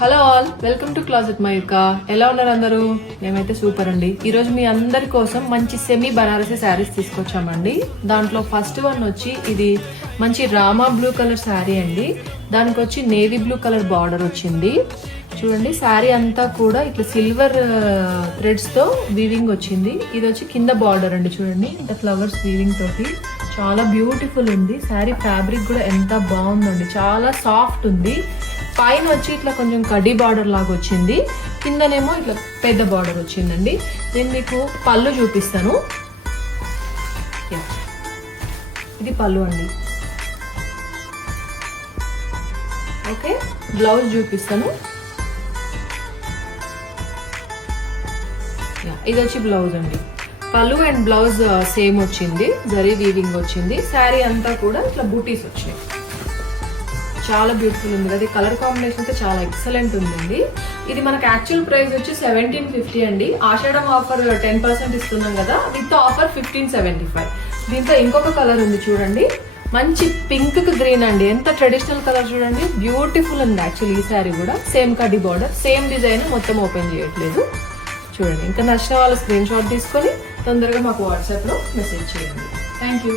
Hello all, welcome to closet Mayuka. ఎలా ఉన్నారు అందరూ? మేమైతే సూపర్ అండి. ఈ రోజు మీ అందరి కోసం మంచి సెమీ బనారసీ శారీస్ తీసుకొచ్చామండి. దాంట్లో ఫస్ట్ వన్ వచ్చి ఇది మంచి రామా బ్లూ కలర్ శారీ అండి. దానికి వచ్చి నేవీ బ్లూ కలర్ బార్డర్ వచ్చింది. చూడండి, శారీ అంతా కూడా ఇట్లా సిల్వర్ థ్రెడ్స్ తో వీవింగ్ వచ్చింది. ఇది వచ్చి కింద బార్డర్ అండి. చూడండి, ఇంత ఫ్లవర్స్ వీవింగ్ తోటి చాలా బ్యూటిఫుల్ ఉంది. శారీ ఫ్యాబ్రిక్ కూడా ఎంత బాగుందండి, చాలా సాఫ్ట్ ఉంది. పైన వచ్చి ఇట్లా కొంచెం కడ్డీ బార్డర్ లాగా వచ్చింది, కిందనేమో ఇట్లా పెద్ద బార్డర్ వచ్చిందండి. నేను మీకు పళ్ళు చూపిస్తాను. ఇది పళ్ళు అండి. ఓకే, బ్లౌజ్ చూపిస్తాను. ఇది వచ్చి బ్లౌజ్ అండి. పళ్ళు అండ్ బ్లౌజ్ సేమ్ వచ్చింది, జరీ వీవింగ్ వచ్చింది. శారీ అంతా కూడా ఇట్లా బూటీస్ వచ్చినాయి. చాలా బ్యూటిఫుల్ ఉంది కదా. కలర్ కాంబినేషన్ అయితే చాలా ఎక్సలెంట్ ఉంది. ఇది మనకు యాక్చువల్ ప్రైస్ వచ్చి 1750 అండి. ఆషాఢం ఆఫర్ 10% ఇస్తున్నాం కదా, విత్ ఆఫర్ 1575. దీంతో ఇంకొక కలర్ ఉంది చూడండి, మంచి పింక్ కు గ్రీన్ అండి. ఎంత ట్రెడిషనల్ కలర్ చూడండి, బ్యూటిఫుల్ ఉంది. యాక్చువల్లీ ఈ సారీ కూడా సేమ్ కడ్డీ బార్డర్, సేమ్ డిజైన్, మొత్తం ఓపెన్ చేయట్లేదు. చూడండి, ఇంకా నచ్చిన వాళ్ళు స్క్రీన్ షాట్ తీసుకొని తొందరగా మాకు వాట్సాప్ లో మెసేజ్ చేయండి. Thank you.